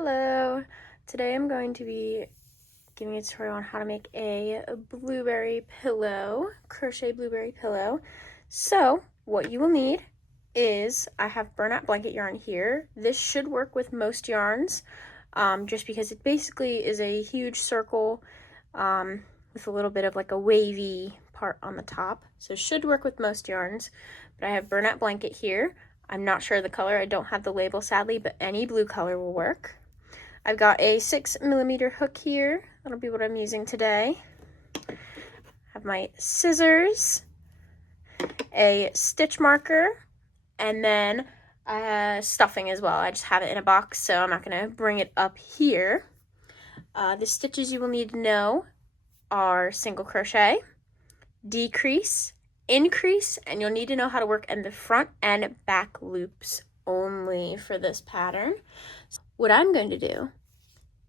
Hello! Today I'm going to be giving a tutorial on how to make a blueberry pillow, crochet blueberry pillow. So what you will need is, I have burlap blanket yarn here. This should work with most yarns, just because it basically is a huge circle with a little bit of like a wavy part on the top. So it should work with most yarns, but I have burlap blanket here. I'm not sure of the color, I don't have the label sadly, but any blue color will work. I've got a 6mm hook here, that'll be what I'm using today. I have my scissors, a stitch marker, and then stuffing as well. I just have it in a box, so I'm not going to bring it up here. The stitches you will need to know are single crochet, decrease, increase, and you'll need to know how to work in the front and back loops only for this pattern. So what I'm going to do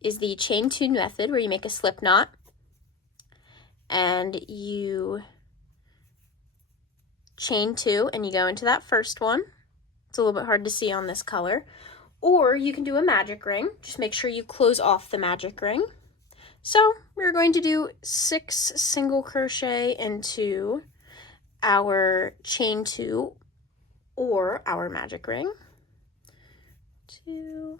is the chain 2 method, where you make a slip knot and you chain 2 and you go into that first one. It's a little bit hard to see on this color. Or you can do a magic ring. Just make sure you close off the magic ring. So we're going to do 6 single crochet into our chain 2 or our magic ring. 2,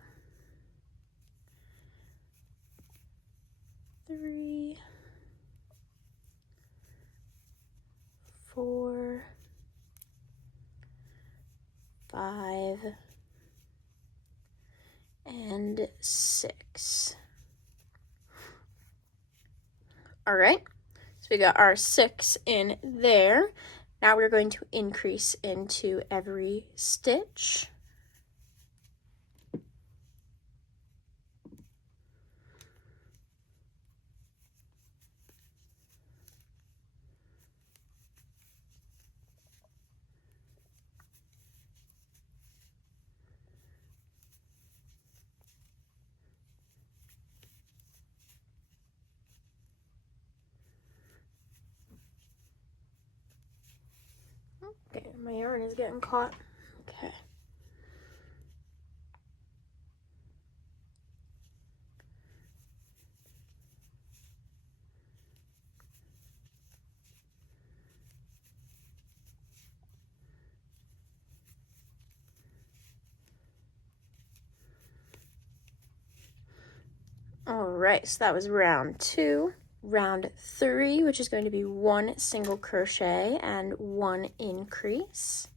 3, 4, 5, and 6. All right, so we got our 6 in there. Now we're going to increase into every stitch. Okay, my yarn is getting caught. Okay. All right, so that was round 2. Round 3, which is going to be 1 single crochet and 1 increase.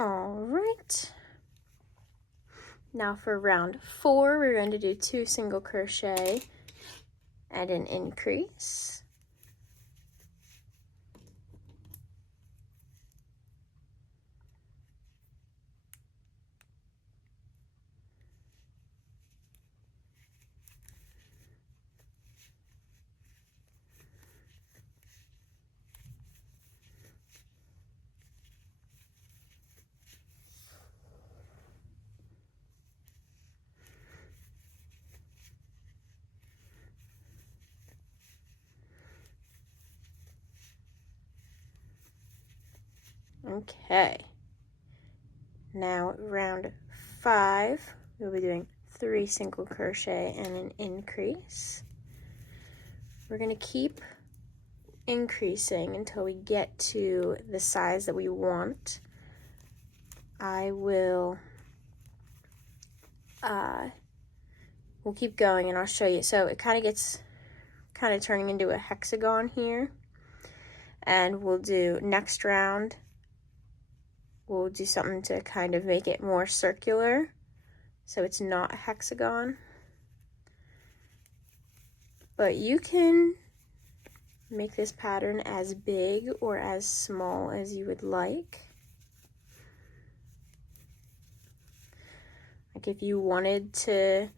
All right. Now for round 4, we're going to do 2 single crochet and an increase. Okay, now round 5, we'll be doing 3 single crochet and an increase. We're going to keep increasing until we get to the size that we want. We'll keep going and I'll show you. So it kind of gets turning into a hexagon here, and we'll do next round. We'll do something to kind of make it more circular, so it's not a hexagon. But you can make this pattern as big or as small as you would like. Like if you wanted to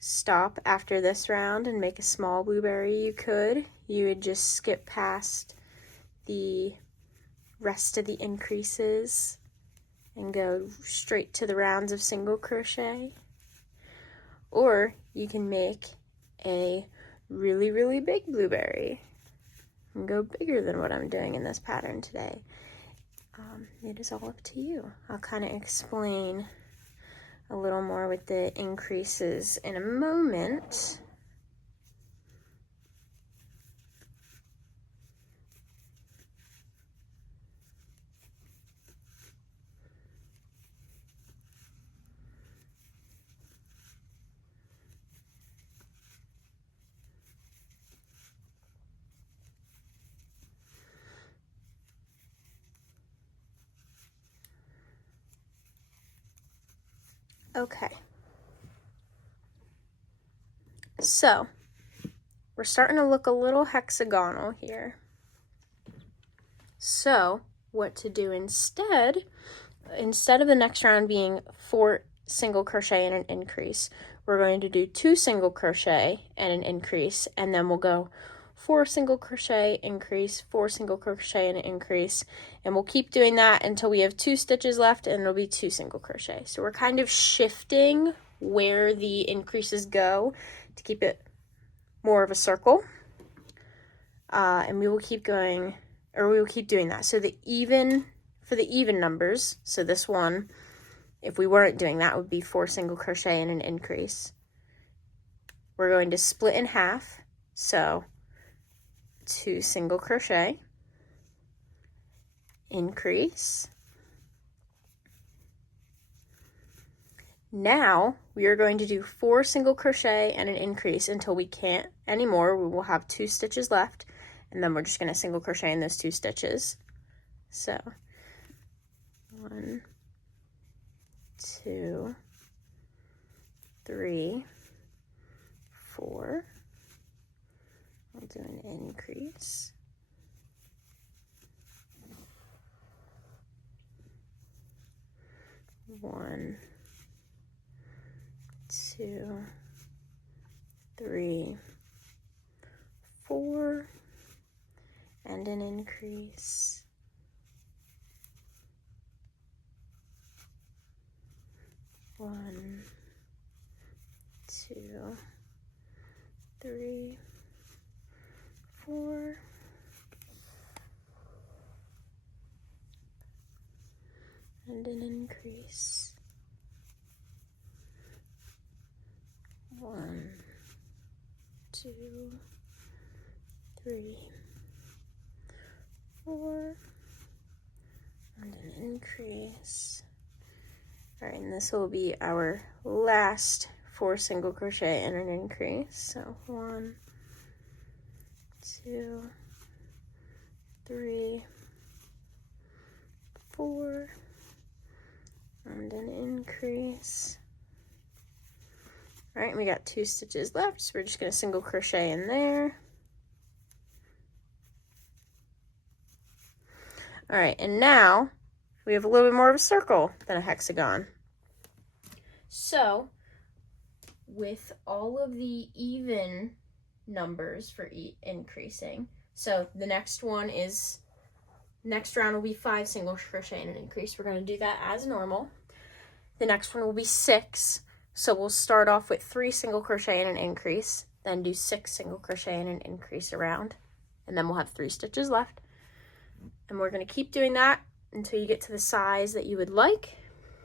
stop after this round and make a small blueberry, you would just skip past the rest of the increases and go straight to the rounds of single crochet. Or you can make a really, really big blueberry and go bigger than what I'm doing in this pattern today. It is all up to you. I'll kind of explain a little more with the increases in a moment. Okay, so we're starting to look a little hexagonal here. So what to do instead of the next round being 4 single crochet and an increase, we're going to do 2 single crochet and an increase, and then we'll go 4 single crochet, increase, 4 single crochet and an increase, and we'll keep doing that until we have 2 stitches left, and it'll be 2 single crochet. So we're kind of shifting where the increases go to keep it more of a circle, and we will keep going, or we will keep doing that. So for the even numbers, so this one, if we weren't doing that, would be 4 single crochet and an increase. We're going to split in half, so 2 single crochet, increase. Now we are going to do 4 single crochet and an increase until we can't anymore. We will have 2 stitches left, and then we're just going to single crochet in those 2 stitches. So 1, 2, 3, 4. I'll do an increase. 1, 2, 3, 4, and an increase. 1, 2, 3, 4, and an increase. 1, 2, 3, 4, and an increase. All right, and this will be our last 4 single crochet and an increase. So 1, 2, 3, 4, and an increase. All right, we got 2 stitches left, so we're just going to single crochet in there. All right, and now we have a little bit more of a circle than a hexagon. So with all of the even numbers for increasing, so the next round will be 5 single crochet and an increase. We're going to do that as normal. The next one will be 6. So we'll start off with 3 single crochet and an increase, then do 6 single crochet and an increase around, and then we'll have 3 stitches left. And we're going to keep doing that until you get to the size that you would like.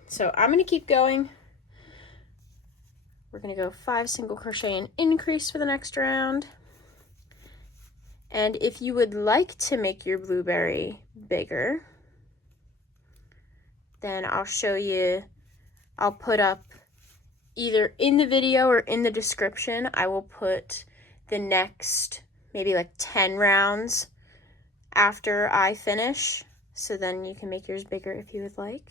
So I'm going to keep going. We're going to go 5 single crochet and increase for the next round. And if you would like to make your blueberry bigger, then I'll show you, I'll put up either in the video or in the description, I will put the next maybe like 10 rounds after I finish, so then you can make yours bigger if you would like.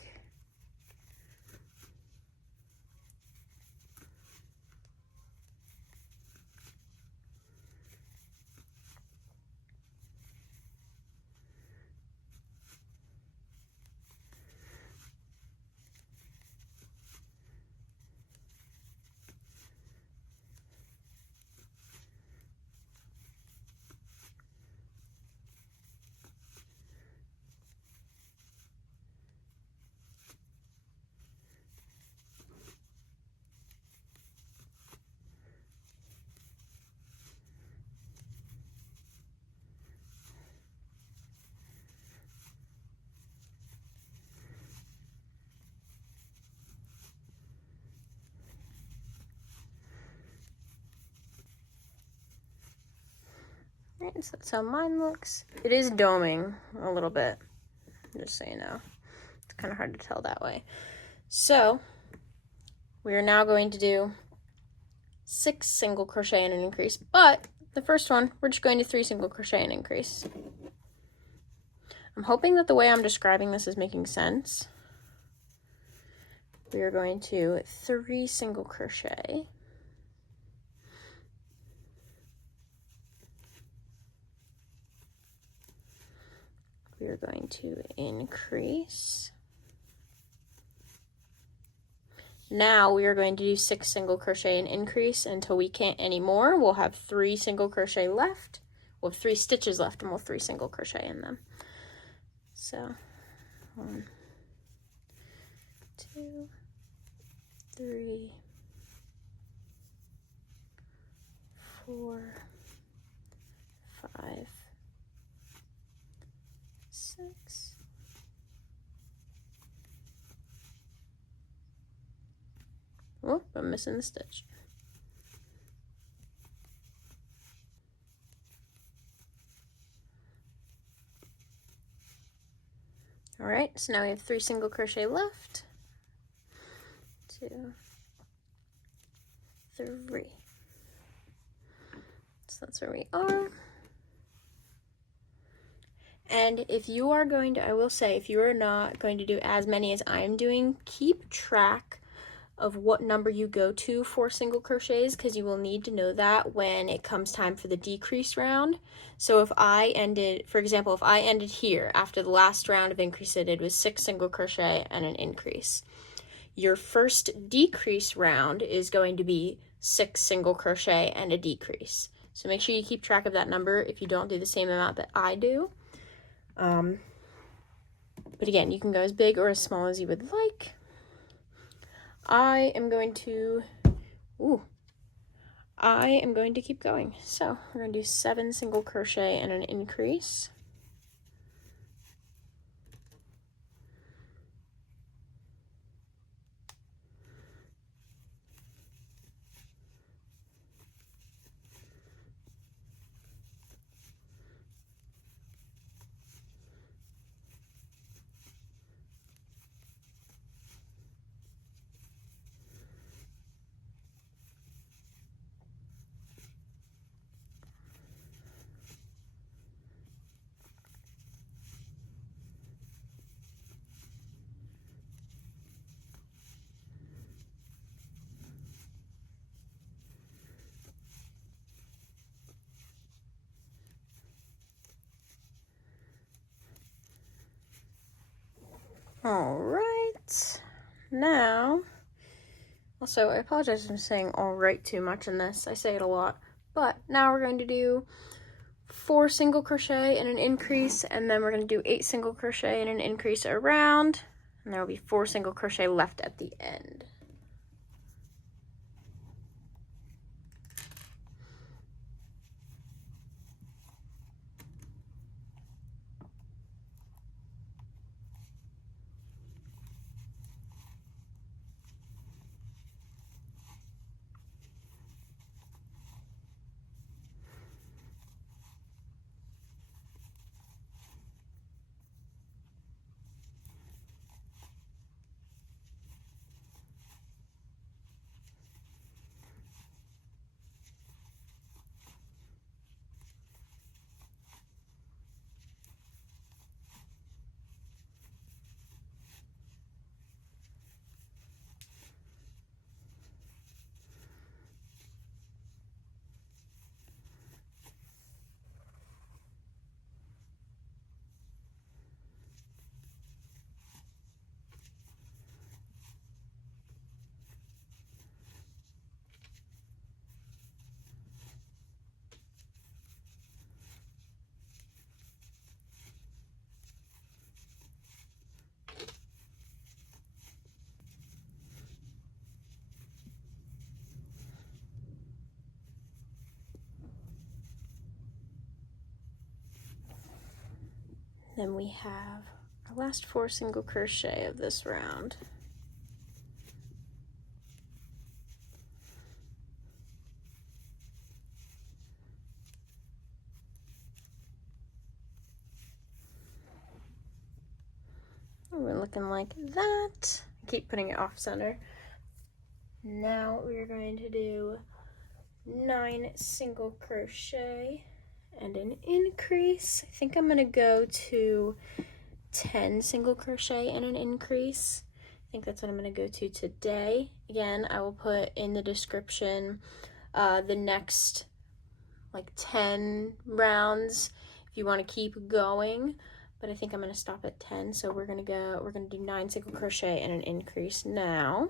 Alright, so that's how mine looks. It is doming a little bit, just so you know. It's kind of hard to tell that way. So, we are now going to do 6 single crochet and an increase, but the first one, we're just going to 3 single crochet and increase. I'm hoping that the way I'm describing this is making sense. We are going to 3 single crochet. We are going to increase. Now we are going to do 6 single crochet and increase until we can't anymore. We'll have 3 single crochet left. We'll have 3 stitches left and we'll 3 single crochet in them. So 1, 2, 3, 4, 5, 6. Oh, I'm missing the stitch. All right, so now we have 3 single crochet left. 2, 3. So that's where we are. And if you are going to, I will say, if you are not going to do as many as I'm doing, keep track of what number you go to for single crochets, because you will need to know that when it comes time for the decrease round. So if I ended, for example, if I ended here after the last round of increase I did was 6 single crochet and an increase, your first decrease round is going to be 6 single crochet and a decrease. So make sure you keep track of that number if you don't do the same amount that I do. But again, you can go as big or as small as you would like. I am going to keep going. So we're going to do 7 single crochet and an increase. All right, now, also I apologize for saying all right too much in this, I say it a lot, but now we're going to do 4 single crochet and an increase, and then we're going to do 8 single crochet and an increase around, and there will be 4 single crochet left at the end. Then we have our last 4 single crochet of this round. looking like that. I keep putting it off center. Now we're going to do 9 single crochet and an increase. I think I'm going to go to 10 single crochet and an increase. I think that's what I'm going to go to today. Again, I will put in the description the next like 10 rounds if you want to keep going, but I think I'm going to stop at 10. So we're going to do 9 single crochet and an increase now.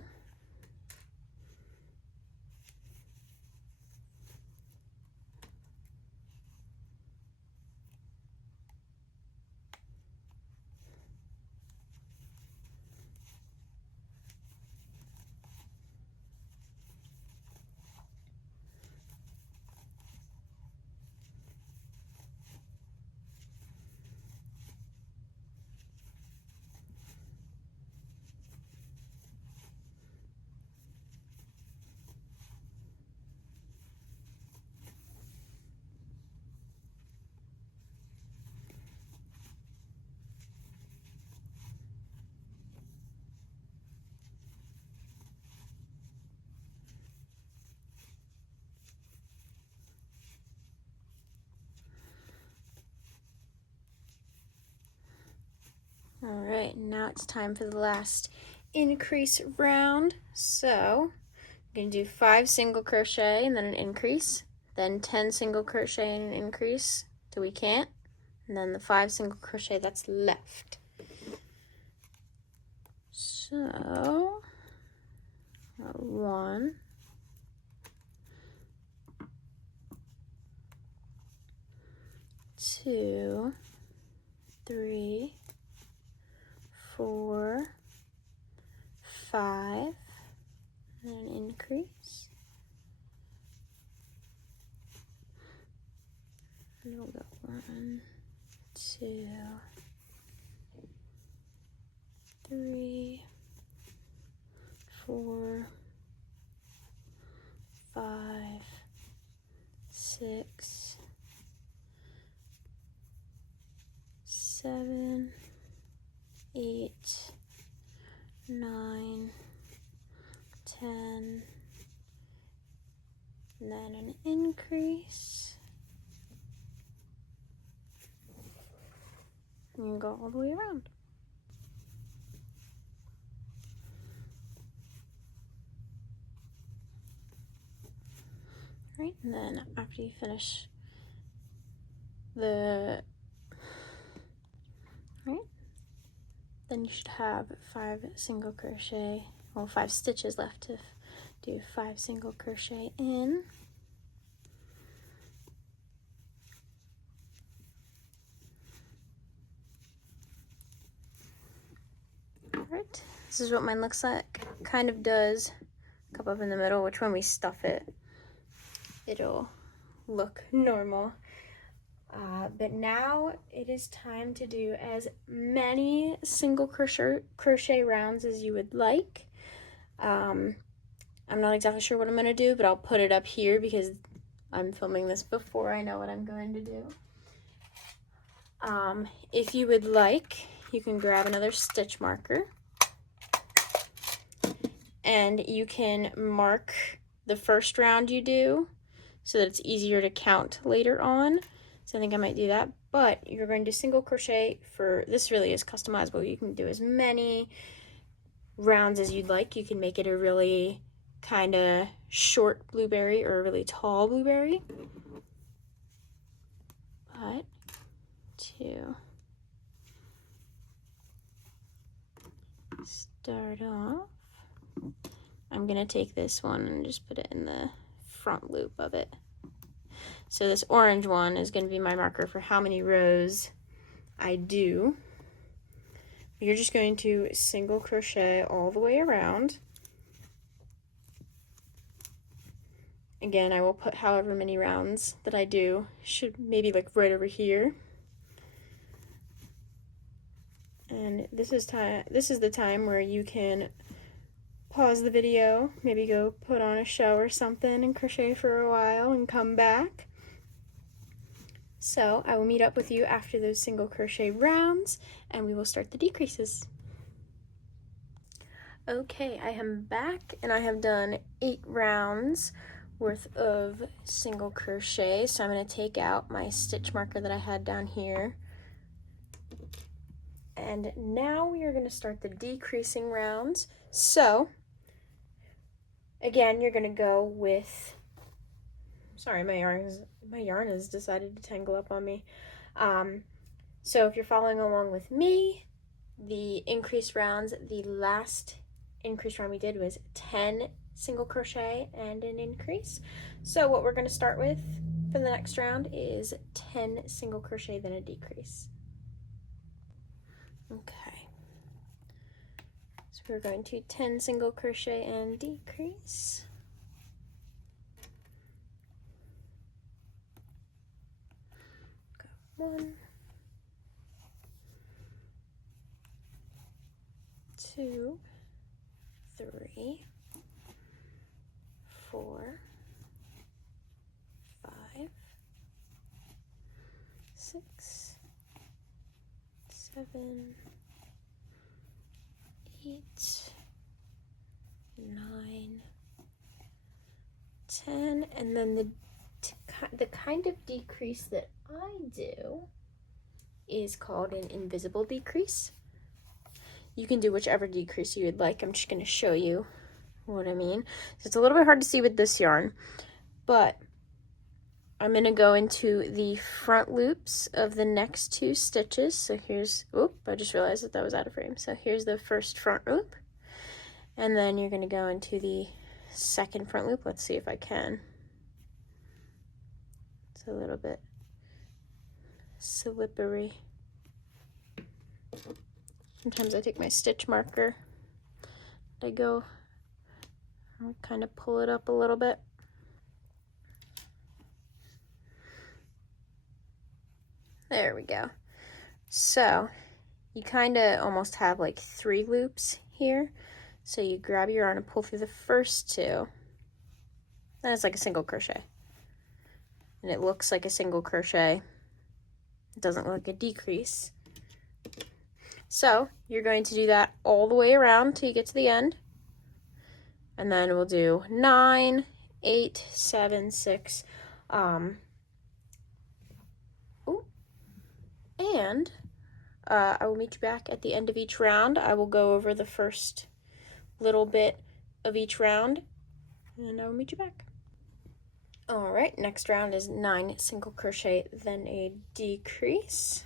All right, now it's time for the last increase round. So I'm going to do 5 single crochet and then an increase, then 10 single crochet and an increase till we can't, and then the 5 single crochet that's left. So 1, 2, 3, 4, 5, and an increase. And we'll go 1, 2, 3, 4, 5, 6, 7, 8, 9, 10, and then an increase. And you go all the way around. Right, and then after you finish then you should have 5 single crochet, well 5 stitches left to do 5 single crochet in. Alright, this is what mine looks like. Kind of does cup up in the middle, which when we stuff it, it'll look normal. But now it is time to do as many single crochet rounds as you would like. I'm not exactly sure what I'm going to do, but I'll put it up here because I'm filming this before I know what I'm going to do. If you would like, you can grab another stitch marker and you can mark the first round you do so that it's easier to count later on. So I think I might do that, but you're going to single crochet for, this really is customizable. You can do as many rounds as you'd like. You can make it a really kind of short blueberry or a really tall blueberry. But to start off, I'm gonna take this one and just put it in the front loop of it. So this orange one is going to be my marker for how many rows I do. You're just going to single crochet all the way around. Again, I will put however many rounds that I do. Should maybe like right over here. And this is the time where you can pause the video, maybe go put on a show or something and crochet for a while and come back. So I will meet up with you after those single crochet rounds and we will start the decreases. Okay, I am back and I have done 8 rounds worth of single crochet. So I'm going to take out my stitch marker that I had down here. And now we are going to start the decreasing rounds. So again, you're going to go with, sorry, my yarn has decided to tangle up on me. So if you're following along with me, the increased rounds, the last increase round we did was 10 single crochet and an increase. So what we're going to start with for the next round is 10 single crochet, then a decrease. Okay. So we're going to 10 single crochet and decrease. Go 1, 2, 3, 4, 5, 6, 7, 8, 9, 10, and then the kind of decrease that I do is called an invisible decrease. You can do whichever decrease you would like. I'm just going to show you what I mean. So it's a little bit hard to see with this yarn, but I'm going to go into the front loops of the next 2 stitches. So here's, oop, I just realized that was out of frame. So here's the first front loop, and then you're going to go into the second front loop. Let's see if I can. It's a little bit slippery. Sometimes I take my stitch marker, I kind of pull it up a little bit. There we go. So you kind of almost have like 3 loops here. So you grab your yarn and pull through the first 2. Then it's like a single crochet. And it looks like a single crochet. It doesn't look like a decrease. So you're going to do that all the way around till you get to the end. And then we'll do 9, 8, 7, 6. And I will meet you back at the end of each round. I will go over the first little bit of each round, and I will meet you back. All right, next round is 9 single crochet, then a decrease.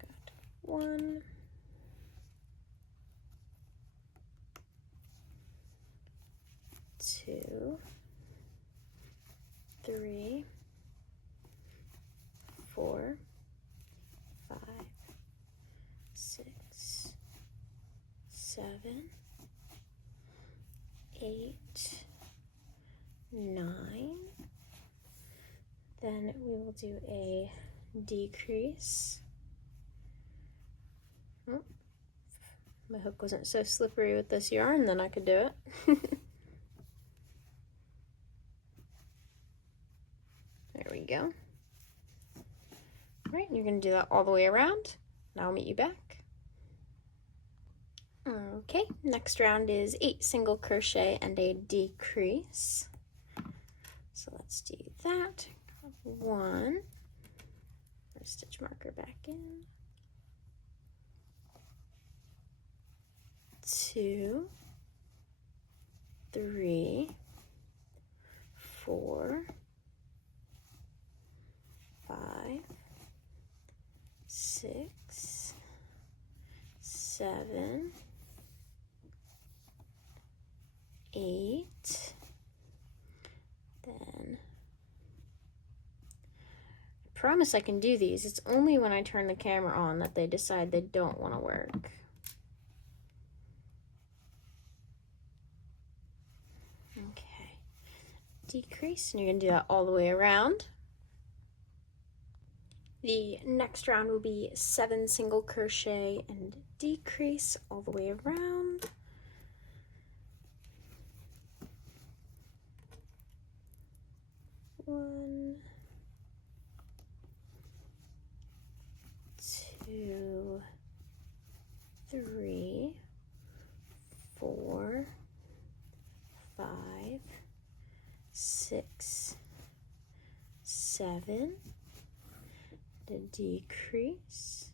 Got 1, 2, 3, 4, 5, 6, 7, 8, 9. Then we will do a decrease. Oh, my hook wasn't so slippery with this yarn, then I could do it. There we go. All right, you're going to do that all the way around, and I'll meet you back. Okay, next round is 8 single crochet and a decrease. So let's do that. 1, stitch marker back in, 2, 3, 4, 5, 6, 7, 8. Then I promise I can do these. It's only when I turn the camera on that they decide they don't want to work. Okay, decrease, and you're going to do that all the way around. The next round will be 7 single crochet and decrease all the way around. One, 2, 7, a decrease,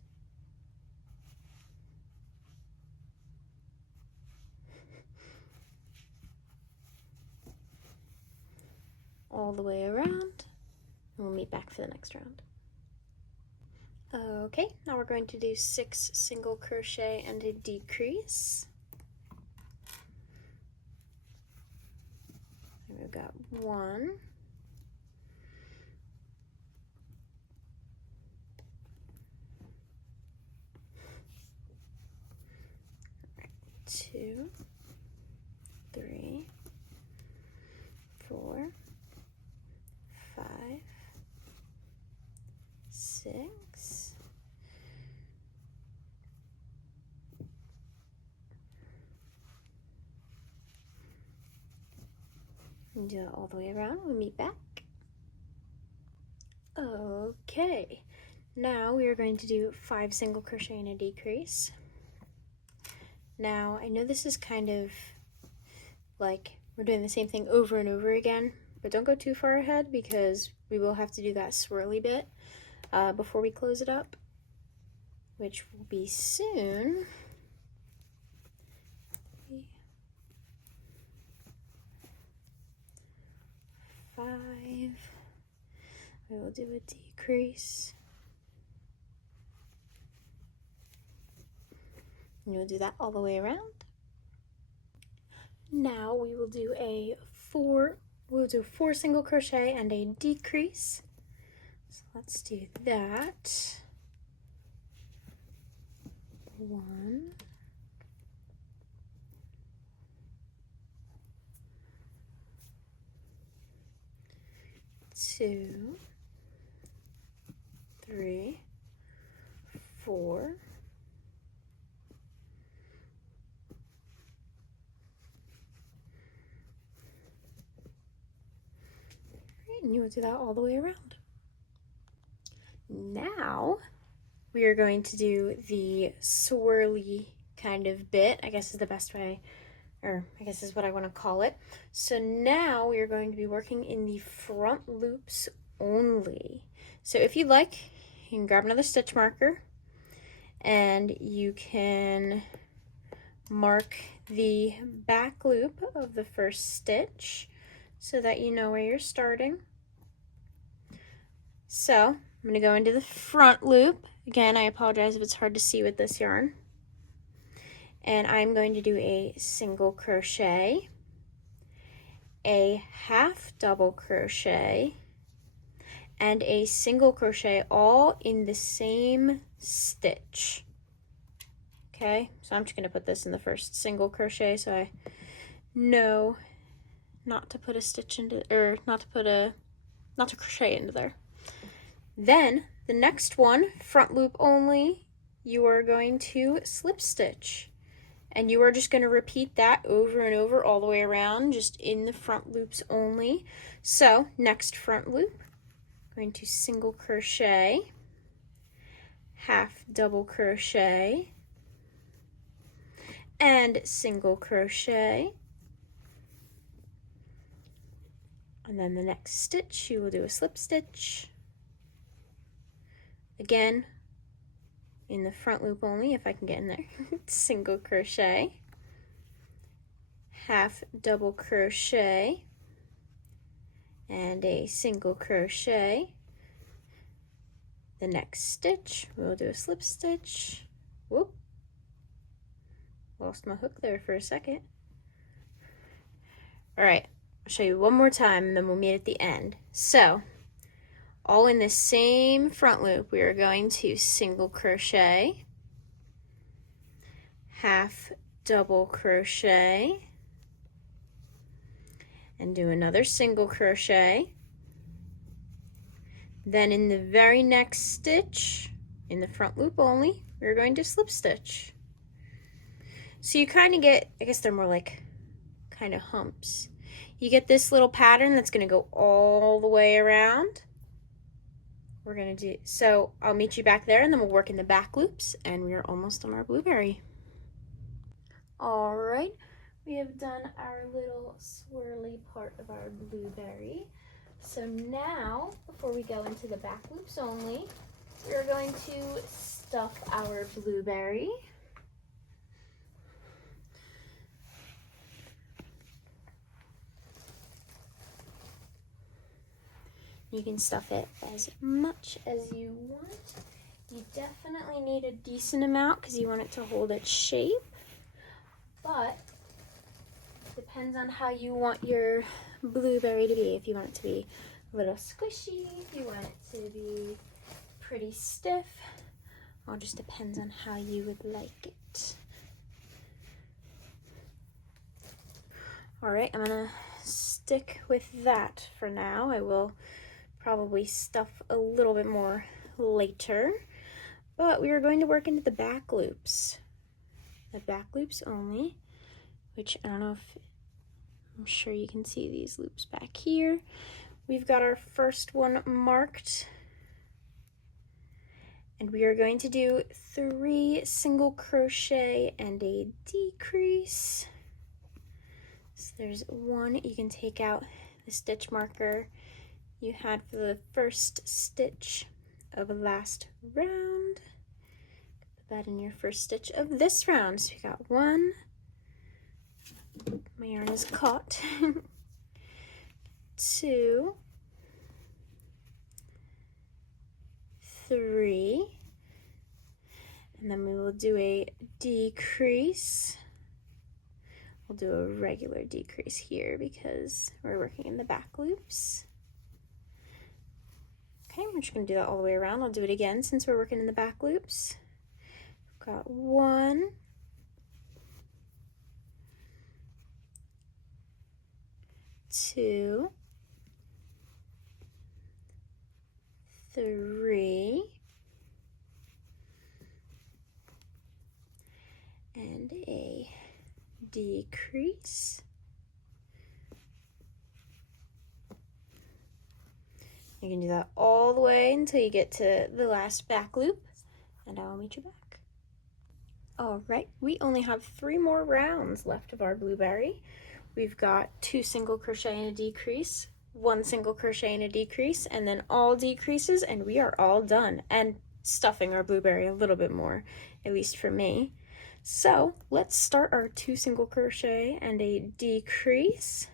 all the way around, and we'll meet back for the next round. Okay, now we're going to do 6 single crochet and a decrease. And we've got 1, 2, 3, 4, 5, 6, and do it all the way around. We meet back. Okay, now we are going to do 5 single crochet and a decrease. Now, I know this is kind of like we're doing the same thing over and over again, but don't go too far ahead because we will have to do that swirly bit before we close it up, which will be soon. 3, 5. We will do a decrease. And we'll do that all the way around. Now we will do we'll do 4 single crochet and a decrease. So let's do that. 1, 2, 3, 4, 5, and you will do that all the way around. Now we are going to do the swirly kind of bit, I guess is the best way, or I guess is what I want to call it. So now we are going to be working in the front loops only. So if you'd like, you can grab another stitch marker and you can mark the back loop of the first stitch so that you know where you're starting. So I'm going to go into the front loop. Again, I apologize if it's hard to see with this yarn. And I'm going to do a single crochet, a half double crochet, and a single crochet all in the same stitch. Okay, so I'm just going to put this in the first single crochet so I know not to put a stitch into, or not to crochet into there. Then the next one, front loop only, you are going to slip stitch. And you are just going to repeat that over and over all the way around, just in the front loops only. So next front loop, going to single crochet, half double crochet, and single crochet. And then the next stitch, you will do a slip stitch. Again, in the front loop only, if I can get in there, single crochet, half double crochet, and a single crochet. The next stitch, we'll do a slip stitch. Whoop, lost my hook there for a second. All right, I'll show you one more time and then we'll meet at the end. So, all in the same front loop, we are going to single crochet, half double crochet, and do another single crochet. Then in the very next stitch, in the front loop only, we're going to slip stitch. So you kind of get, I guess they're more like kind of humps. You get this little pattern that's going to go all the way around. We're going to do, so I'll meet you back there and then we'll work in the back loops and we are almost on our blueberry. All right, we have done our little swirly part of our blueberry. So now, before we go into the back loops only, we're going to stuff our blueberry. You can stuff it as much as you want. You definitely need a decent amount because you want it to hold its shape, but it depends on how you want your blueberry to be. If you want it to be a little squishy, if you want it to be pretty stiff, all just depends on how you would like it. All right, I'm gonna stick with that for now. I will probably stuff a little bit more later, but we are going to work into the back loops. The back loops only, which I don't know if, I'm sure you can see these loops back here. We've got our first one marked, and we are going to do 3 single crochet and a decrease. So there's 1. You can take out the stitch marker you had for the first stitch of last round. Put that in your first stitch of this round. So we got 1. My yarn is caught. 2, 3, and then we will do a decrease. We'll do a regular decrease here because we're working in the back loops. Okay, we're just going to do that all the way around. I'll do it again since we're working in the back loops. We've got 1, 2, 3, and a decrease. You can do that all the way until you get to the last back loop, and I will meet you back. All right, we only have 3 more rounds left of our blueberry. We've got 2 single crochet and a decrease, 1 single crochet and a decrease, and then all decreases, and we are all done, and stuffing our blueberry a little bit more, at least for me. So let's start our 2 single crochet and a decrease.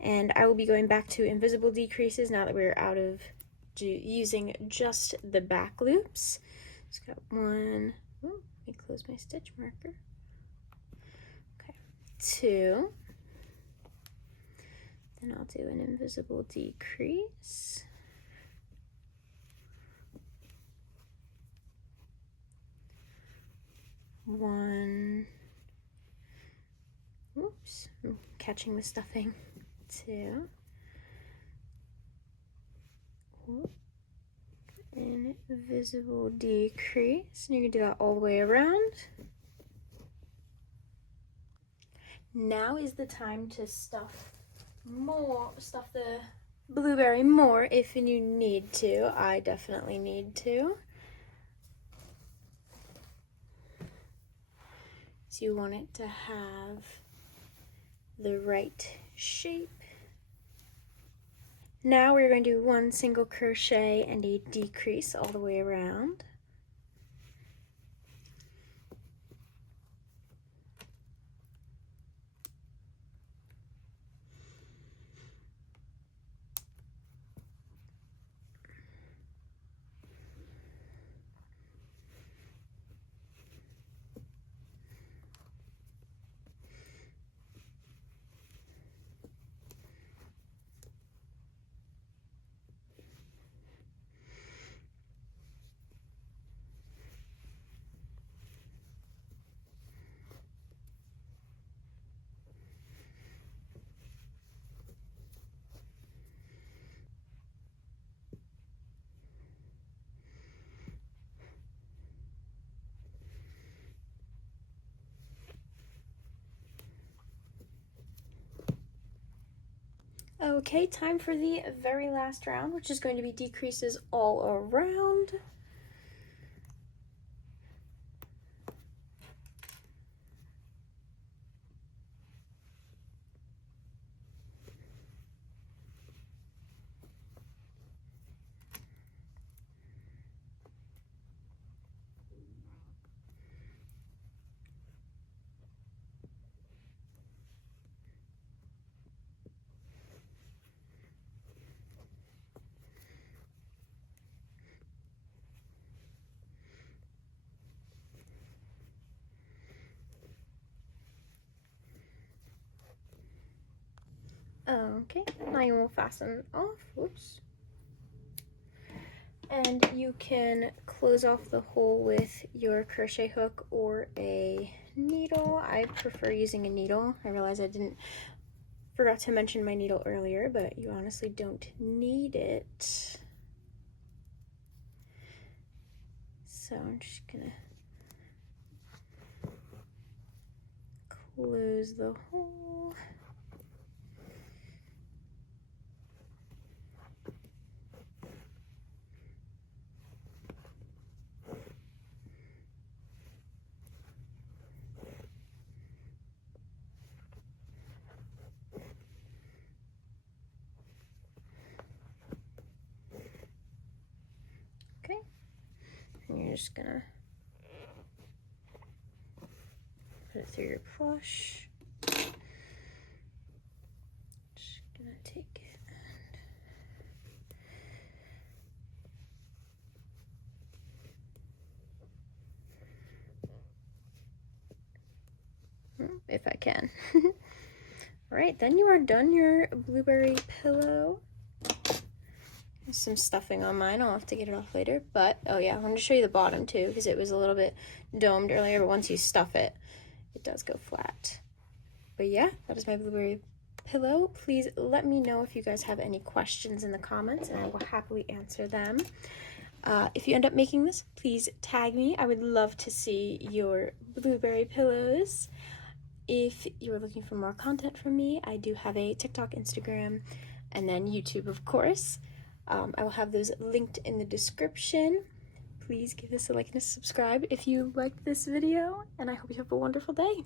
And I will be going back to invisible decreases now that we're out of using just the back loops. Just got 1, let me close my stitch marker. Okay, 2, then I'll do an invisible decrease. 1, oops, I'm catching the stuffing. 2, invisible decrease, and you can do that all the way around. Now is the time to stuff the blueberry more if you need to. I definitely need to. So you want it to have the right shape. Now we're going to do 1 single crochet and a decrease all the way around. Okay, time for the very last round, which is going to be decreases all around. Okay, now you will fasten off. Whoops. And you can close off the hole with your crochet hook or a needle. I prefer using a needle. I realize I forgot to mention my needle earlier, but you honestly don't need it. So I'm just gonna close the hole. Okay, and you're just gonna put it through your plush. Just gonna take it and if I can. All right, then you are done your blueberry pillow. There's some stuffing on mine. I'll have to get it off later. But, oh yeah, I wanted to show you the bottom too because it was a little bit domed earlier, but once you stuff it, it does go flat. But yeah, that is my blueberry pillow. Please let me know if you guys have any questions in the comments and I will happily answer them. If you end up making this, please tag me. I would love to see your blueberry pillows. If you're looking for more content from me, I do have a TikTok, Instagram, and then YouTube, of course. I will have those linked in the description. Please give this a like and a subscribe if you liked this video, and I hope you have a wonderful day.